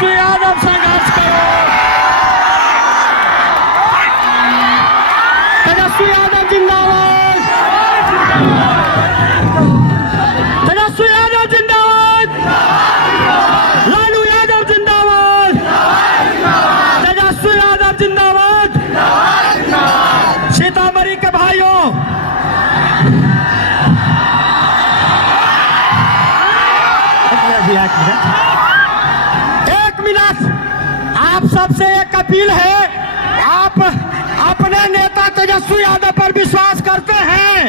तेजस्वी यादव संघर्ष करो, तेजस्वी यादव जिंदाबाद, तेजस्वी यादव जिंदाबाद, लालू यादव जिंदाबाद, तेजस्वी यादव जिंदाबाद। सीतामढ़ी के भाइयों, एक मिनट, आप सबसे एक अपील है, आप अपने नेता तेजस्वी यादव पर विश्वास करते हैं?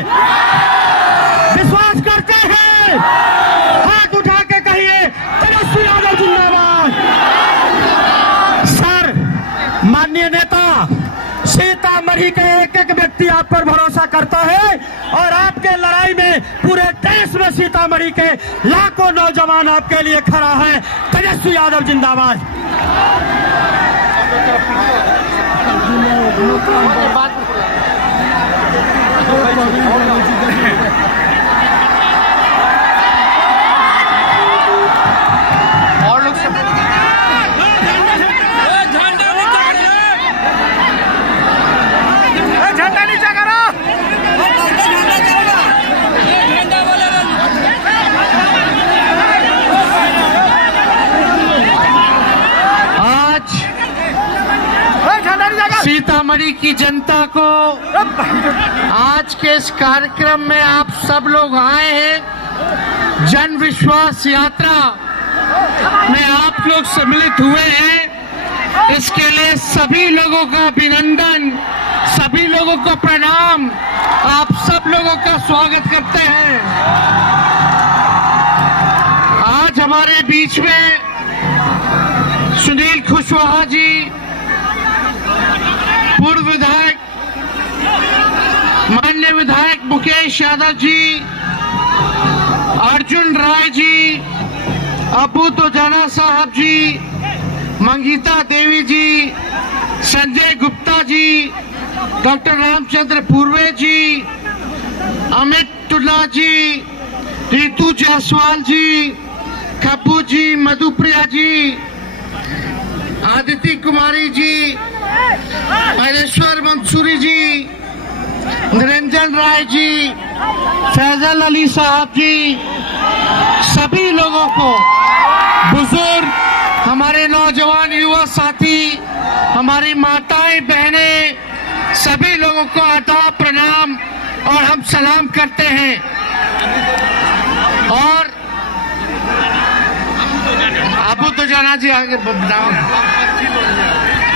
विश्वास करते हैं? हाथ उठा के कहिए तेजस्वी यादव जिंदाबाद। सर, माननीय नेता, सीतामढ़ी के एक एक व्यक्ति आप पर भरोसा करता है और आपके लड़ाई में पूरे देश में सीतामढ़ी के लाखों नौजवान आपके लिए खड़ा है। तेजस्वी यादव जिंदाबाद। और लोग झंडा नीचा करो। सीतामढ़ी की जनता को आज के इस कार्यक्रम में आप सब लोग आए हैं। जन विश्वास यात्रा में आप लोग सम्मिलित हुए हैं, इसके लिए सभी लोगों का अभिनंदन, सभी लोगों को प्रणाम, आप सब लोगों का स्वागत करते हैं। आज हमारे बीच में सुनील कुशवाहा जी, पूर्व विधायक माननीय विधायक मुकेश यादव जी, अर्जुन राय जी, अबू तो जाना साहब जी, मंगीता देवी जी, संजय गुप्ता जी, डॉक्टर रामचंद्र पूर्वे जी, अमित टुल्ला जी, रितु जायसवाल जी, खब्बू जी, मधुप्रिया जी, आदिति कुमारी जी, महेश्वर मंसूरी जी, निरंजन राय जी, फैजल अली साहब जी, सभी लोगों को, बुजुर्ग, हमारे नौजवान युवा साथी, हमारी माताएं बहनें, सभी लोगों को आदाब प्रणाम और हम सलाम करते हैं। और अबू तो जाना जी आगे बताओ।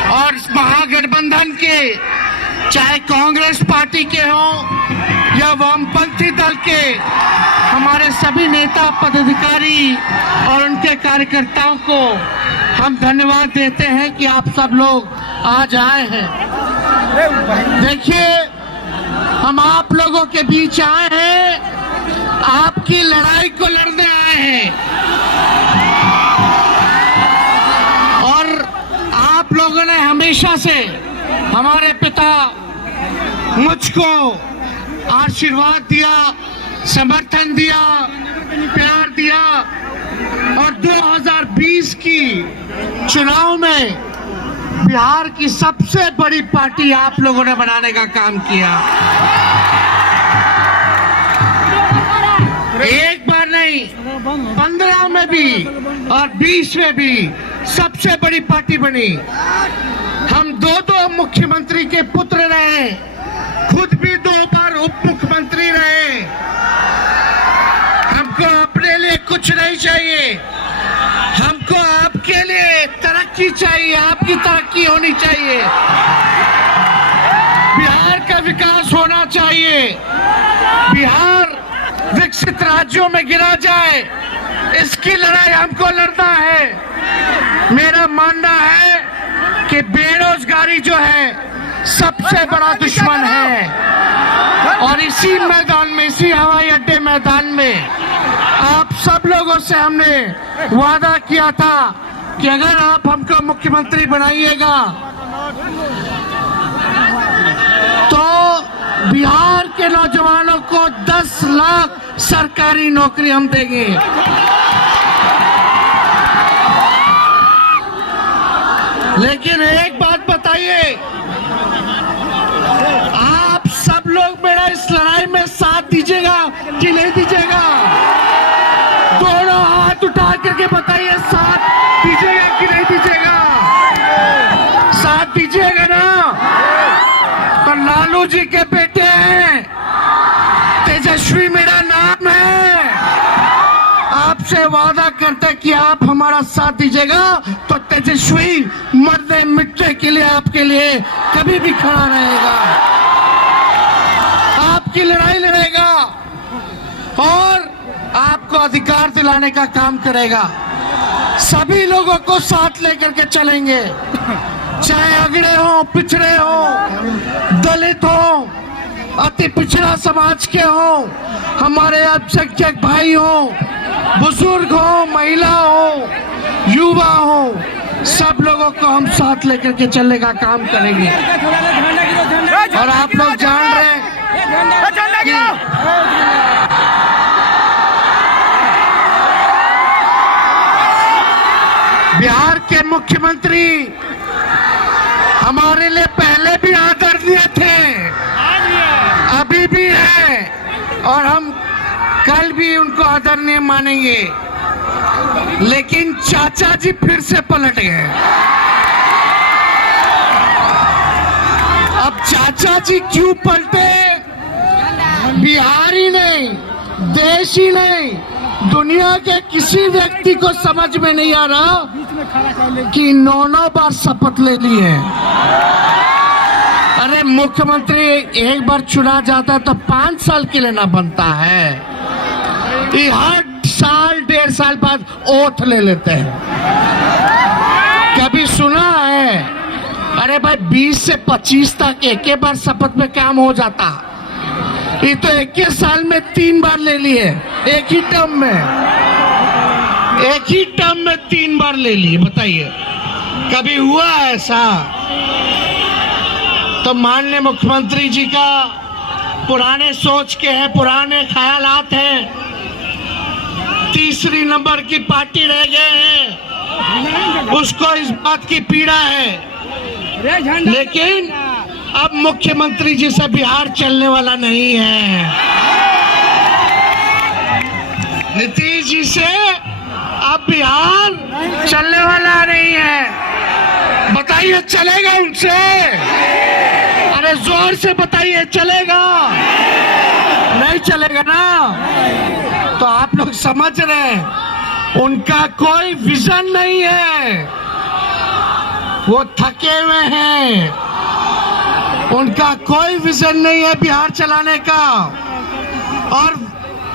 और महागठबंधन के, चाहे कांग्रेस पार्टी के हों या वामपंथी दल के, हमारे सभी नेता पदाधिकारी और उनके कार्यकर्ताओं को हम धन्यवाद देते हैं कि आप सब लोग आज आए हैं। देखिए, हम आप लोगों के बीच आए हैं, आपकी लड़ाई को लड़ने आए हैं और आप लोगों ने हमेशा से हमारे पिता मुझको आशीर्वाद दिया, समर्थन दिया, प्यार दिया और 2020 की चुनाव में बिहार की सबसे बड़ी पार्टी आप लोगों ने बनाने का काम किया। एक बार नहीं, 15 में भी और 20 में भी सबसे बड़ी पार्टी बनी। हम दो मुख्यमंत्री के पुत्र रहे, खुद भी 2 बार उप मुख्यमंत्री रहे। हमको अपने लिए कुछ नहीं चाहिए, हमको आपके लिए तरक्की चाहिए, आपकी तरक्की होनी चाहिए, बिहार का विकास होना चाहिए, बिहार विकसित राज्यों में गिरा जाए, इसकी लड़ाई हमको लड़ना है। मेरा मानना है कि बेरोजगारी जो है सबसे बड़ा दुश्मन है और इसी मैदान में, इसी हवाई अड्डे मैदान में आप सब लोगों से हमने वादा किया था कि अगर आप हमको मुख्यमंत्री बनाइएगा तो बिहार के नौजवानों को 10 लाख सरकारी नौकरी हम देंगे। लेकिन एक बात बताइए, आप सब लोग मेरा इस लड़ाई में साथ दीजिएगा कि नहीं दीजिएगा? दोनों हाथ उठा करके बताइए, साथ दीजिएगा कि नहीं दीजिएगा? साथ दीजिएगा ना? तो लालू जी के बेटे हैं, तेजस्वी मेरा नाम है। आपसे वादा करते कि आप हमारा साथ दीजिएगा तो तेजस्वी मरने मिटने के लिए आपके लिए कभी भी खड़ा रहेगा, आपकी लड़ाई लड़ेगा और आपको अधिकार दिलाने का काम करेगा। सभी लोगों को साथ लेकर के चलेंगे, चाहे अगड़े हो, पिछड़े हो, दलित हो, अति पिछड़ा समाज के हो, हमारे अल्पसंख्यक भाई हो, बुजुर्ग हो, महिला हो, युवा हो, सब लोगों को हम साथ लेकर के चलने का काम करेंगे। और आप लोग जान रहे हैं बिहार के मुख्यमंत्री हमारे लिए पहले भी आदरणीय थे, अभी भी है और हम कल भी उनको आदरणीय मानेंगे। लेकिन चाचा जी फिर से पलट गए। अब चाचा जी क्यों पलटे? बिहार ही नहीं, देश ही नहीं, दुनिया के किसी व्यक्ति को समझ में नहीं आ रहा कि 9 बार शपथ ले ली है। अरे मुख्यमंत्री एक बार चुना जाता है तो 5 साल के लिए ना बनता है, ये हर साल 1.5 साल बाद ओथ ले लेते हैं। कभी सुना है? अरे भाई 20 से 25 तक एक बार शपथ में काम हो जाता, ये तो 21 साल में 3 बार ले लिए, एक ही टर्म में, एक ही टर्म में 3 बार ले लिए। बताइए कभी हुआ ऐसा? तो माननीय मुख्यमंत्री जी का पुराने सोच के हैं, पुराने ख्यालात हैं, तीसरी नंबर की पार्टी रह गए हैं, उसको इस बात की पीड़ा है। लेकिन अब मुख्यमंत्री जी से बिहार चलने वाला नहीं है, नीतीश जी से अब बिहार चलने वाला नहीं है। बताइए चलेगा उनसे? अरे जोर से बताइए, चलेगा? नहीं चलेगा ना? तो आप लोग समझ रहे हैं उनका कोई विजन नहीं है, वो थके हुए हैं, उनका कोई विजन नहीं है बिहार चलाने का और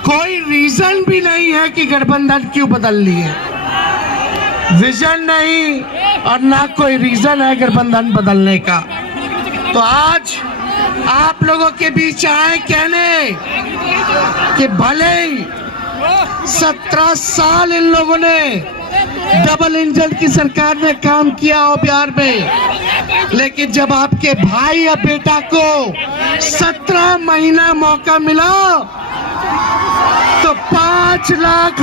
कोई रीजन भी नहीं है कि गठबंधन क्यों बदल लिए। विजन नहीं और ना कोई रीजन है गठबंधन बदलने का। तो आज आप लोगों के बीच आए कहने कि भले ही 17 साल इन लोगों ने डबल इंजन की सरकार ने काम किया हो बिहार में, लेकिन जब आपके भाई या बेटा को 17 महीना मौका मिला तो 5 लाख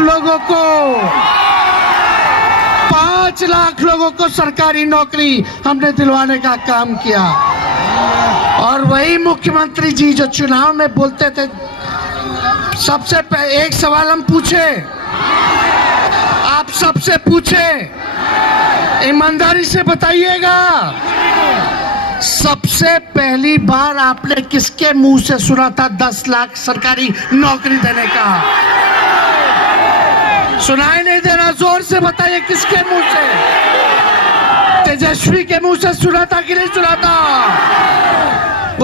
लोगों को सरकारी नौकरी हमने दिलवाने का काम किया। और वही मुख्यमंत्री जी जो चुनाव में बोलते थे, सबसे पहले एक सवाल हम पूछे, आप सबसे पूछे, ईमानदारी से बताइएगा, सबसे पहली बार आपने किसके मुंह से सुना था 10 लाख सरकारी नौकरी देने का? सुनाई नहीं दे रहा? जोर से बताइए किसके मुंह से? तेजस्वी के मुंह से सुना था कि नहीं सुना था?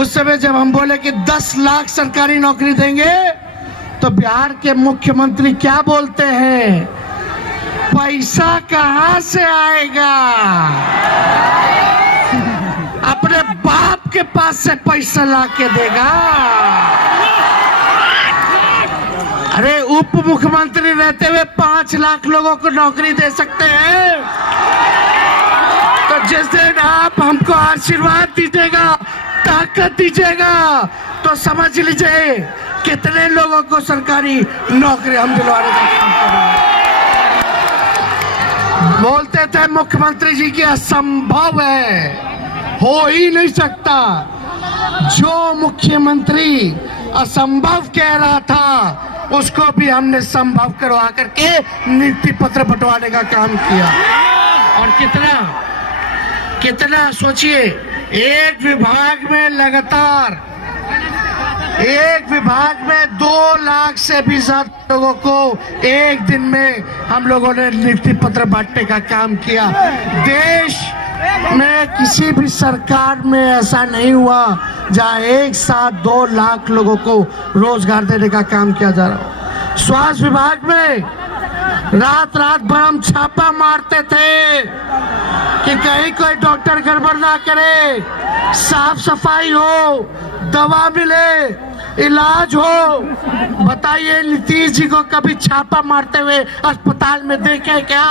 उस समय जब हम बोले कि 10 लाख सरकारी नौकरी देंगे तो बिहार के मुख्यमंत्री क्या बोलते हैं? पैसा कहां से आएगा? अपने बाप के पास से पैसा ला के देगा। अरे उप मुख्यमंत्री रहते हुए 5 लाख लोगों को नौकरी दे सकते हैं, तो जिस दिन आप हमको आशीर्वाद दीजिएगा, ताकत दीजिएगा, तो समझ लीजिए कितने लोगों को सरकारी नौकरी हम दिलवाने का काम करेंगे। बोलते थे मुख्यमंत्री जी की असंभव है, हो ही नहीं सकता। जो मुख्यमंत्री असंभव कह रहा था उसको भी हमने संभव करवा करके नीति पत्र बंटवाने का काम किया। और कितना सोचिए, एक विभाग में लगातार 2 लाख से भी ज्यादा लोगों को एक दिन में हम लोगों ने नियुक्ति पत्र बांटने का काम किया। देश में किसी भी सरकार में ऐसा नहीं हुआ जहां एक साथ 2 लाख लोगों को रोजगार देने का काम किया जा रहा हो। स्वास्थ्य विभाग में रात भर हम छापा मारते थे कि कहीं कोई डॉक्टर गड़बड़ ना करे, साफ सफाई हो, दवा मिले, इलाज हो। बताइए, नीतीश जी को कभी छापा मारते हुए अस्पताल में देखे क्या?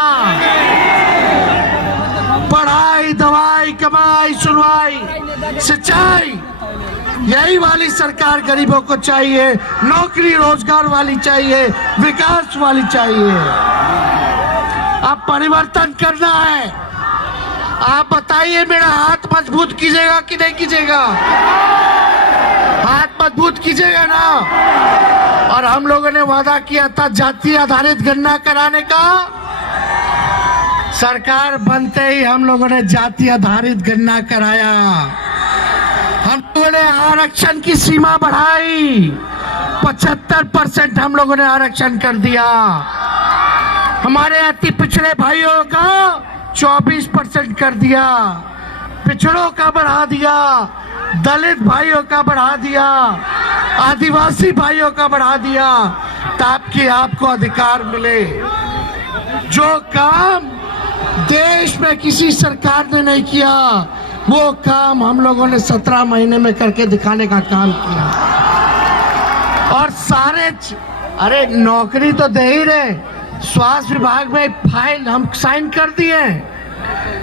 पढ़ाई, दवाई, कमाई, सुनवाई, सिंचाई, यही वाली सरकार गरीबों को चाहिए। नौकरी रोजगार वाली चाहिए, विकास वाली चाहिए। अब परिवर्तन करना है। आप बताइए, मेरा हाथ मजबूत कीजिएगा कि नहीं कीजिएगा? हाथ मजबूत कीजिएगा ना। और हम लोगों ने वादा किया था जाति आधारित गणना कराने का। सरकार बनते ही हम लोगों ने जाति आधारित गणना कराया। हम लोगों ने आरक्षण की सीमा बढ़ाई, 75% हम लोगों ने आरक्षण कर दिया। हमारे अति पिछड़े भाइयों का 24% कर दिया, पिछड़ों का बढ़ा दिया, दलित भाइयों का बढ़ा दिया, आदिवासी भाइयों का बढ़ा दिया, ताकि आपको अधिकार मिले। जो काम देश में किसी सरकार ने नहीं किया, वो काम हम लोगों ने 17 महीने में करके दिखाने का काम किया। और अरे नौकरी तो दे ही रहे। स्वास्थ्य विभाग में फाइल हम साइन कर दिए,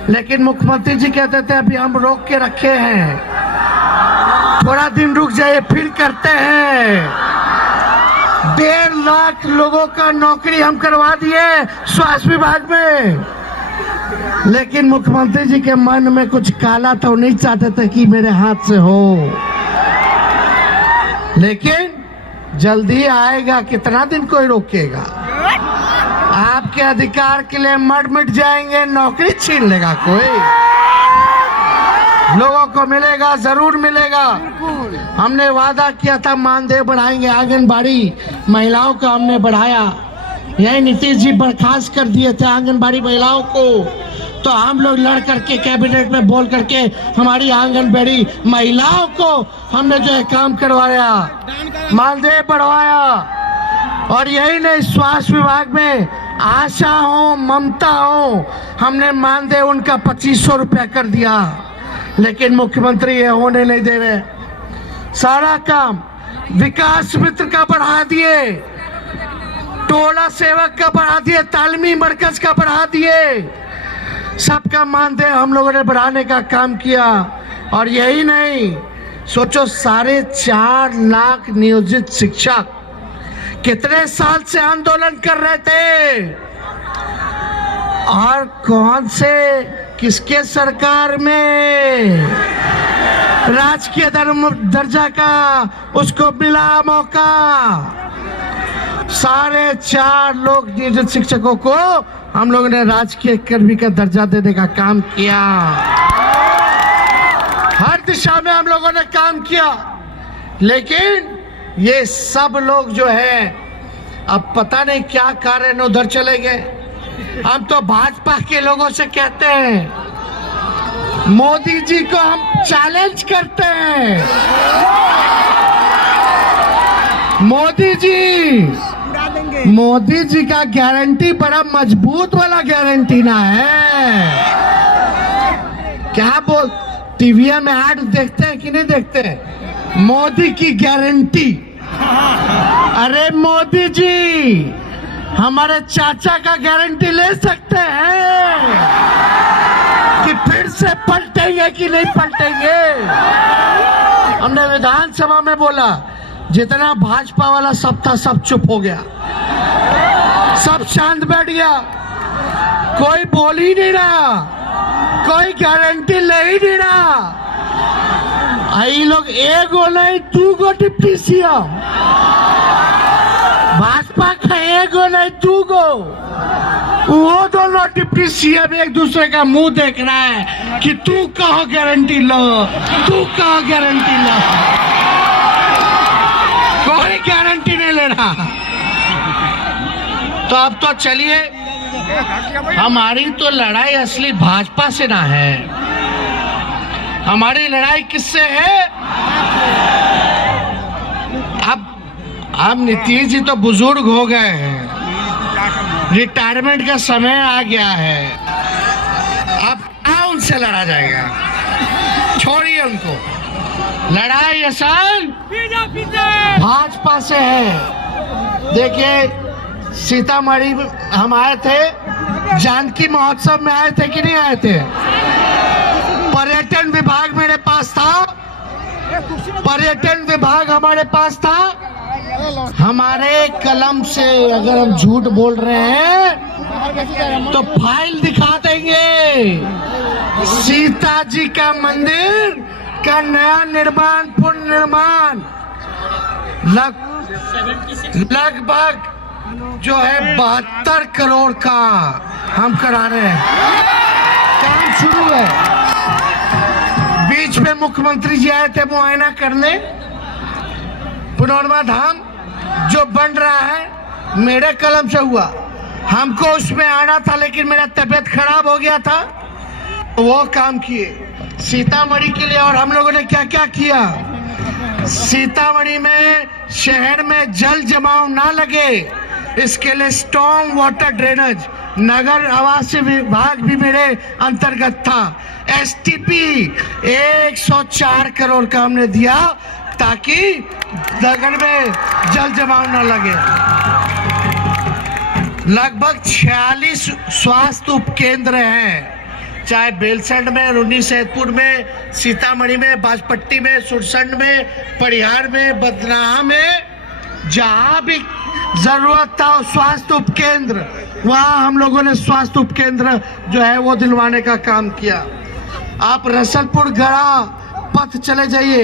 लेकिन मुख्यमंत्री जी कहते थे अभी हम रोक के रखे हैं, थोड़ा दिन रुक जाइए फिर करते हैं। 1.5 लाख लोगों का नौकरी हम करवा दिए स्वास्थ्य विभाग में। लेकिन मुख्यमंत्री जी के मन में कुछ काला तो नहीं चाहते थे कि मेरे हाथ से हो, लेकिन जल्दी आएगा। कितना दिन कोई रोकेगा? आपके अधिकार के लिए मर मिट जाएंगे, नौकरी छीन लेगा कोई? लोगों को मिलेगा, जरूर मिलेगा। हमने वादा किया था मानदेय बढ़ाएंगे, आंगनबाड़ी महिलाओं का हमने बढ़ाया। यही नीतीश जी बर्खास्त कर दिए थे आंगनबाड़ी महिलाओं को, तो हम लोग लड़ करके कैबिनेट में बोल करके हमारी आंगनबाड़ी महिलाओं को हमने जो है काम करवाया, मानदेय बढ़वाया। और यही नहीं, स्वास्थ्य विभाग में आशा हो, ममता हो, हमने मानदेय उनका 2500 रुपया कर दिया। लेकिन मुख्यमंत्री ये होने नहीं दे रहे। सारा काम विकास मित्र का बढ़ा दिए, टोला सेवक का बढ़ा दिए, तालीमी मरकज का बढ़ा दिए, सबका मानदेय हम लोगों ने बढ़ाने का काम किया। और यही नहीं, सोचो 4.5 लाख नियोजित शिक्षक कितने साल से आंदोलन कर रहे थे, और कौन से किसके सरकार में राजकीय दर्जा का उसको मिला मौका। 4.5 लोग नियोजित शिक्षकों को हम लोगों ने राजकीय कर्मी का दर्जा देने का काम किया। हर दिशा में हम लोगों ने काम किया। लेकिन ये सब लोग जो है अब पता नहीं क्या कारण उधर चले गए। हम तो भाजपा के लोगों से कहते हैं, मोदी जी को हम चैलेंज करते हैं। मोदी जी का गारंटी बड़ा मजबूत वाला गारंटी ना है। क्या बोल, टीवी में ऐड देखते हैं कि नहीं देखते? मोदी की गारंटी। अरे मोदी जी, हमारे चाचा का गारंटी ले सकते हैं कि फिर से पलटेंगे कि नहीं पलटेंगे? हमने विधानसभा में बोला, जितना भाजपा वाला सब था सब चुप हो गया, सब शांत बैठ गया। कोई बोल ही नहीं रहा, कोई गारंटी ले ही नहीं रहा। आई लोग एगो नहीं तू गो डिप्टी सीएम, भाजपा का एगो नहीं तू गो, वो दोनों डिप्टी सीएम एक दूसरे का मुंह देख रहा है कि तू कहो गारंटी लो, तू कहो गारंटी लो, कोई गारंटी नहीं ले रहा। तो अब तो चलिए, हमारी तो लड़ाई असली भाजपा से ना है, हमारी लड़ाई किससे है? अब नीतीश जी तो बुजुर्ग हो गए हैं, रिटायरमेंट का समय आ गया है, अब क्या उनसे लड़ा जाएगा? छोड़िए उनको, लड़ाई असल भाजपा से है। देखिए सीतामढ़ी में हम आए थे, जानकी महोत्सव में आए थे कि नहीं आए थे? पर्यटन विभाग मेरे पास था, पर्यटन विभाग हमारे पास था। हमारे कलम से अगर हम झूठ बोल रहे हैं तो फाइल दिखा देंगे। सीता जी का मंदिर का नया निर्माण, पुनर्निर्माण लगभग जो है 72 करोड़ का हम करा रहे हैं, काम शुरू है। बीच में मुख्यमंत्री जी आए थे मुआयना करने, पुनर्मा धाम जो बन रहा है मेरे कलम से हुआ, हमको उसमें आना था लेकिन मेरा तबीयत खराब हो गया था, वो काम किए सीतामढ़ी के लिए। और हम लोगों ने क्या क्या किया, सीतामढ़ी में शहर में जल जमाव ना लगे इसके लिए स्टॉर्म वाटर ड्रेनेज, नगर आवास विभाग भी मेरे अंतर्गत था। एसटीपी 104 करोड़ का हमने दिया ताकि नगर में जल जमाव न लगे। लगभग 46 स्वास्थ्य उपकेंद्र हैं, चाहे बेलसंड में, रूनी सैदपुर में, सीतामढ़ी में, बाजपट्टी में, सुरसंड में, परिहार में, बदनाहा में, जहां भी जरूरत था स्वास्थ्य उपकेंद्र, वहां हम लोगों ने स्वास्थ्य उपकेंद्र जो है वो दिलवाने का काम किया। आप रसलपुर गढ़ा पथ चले जाइए,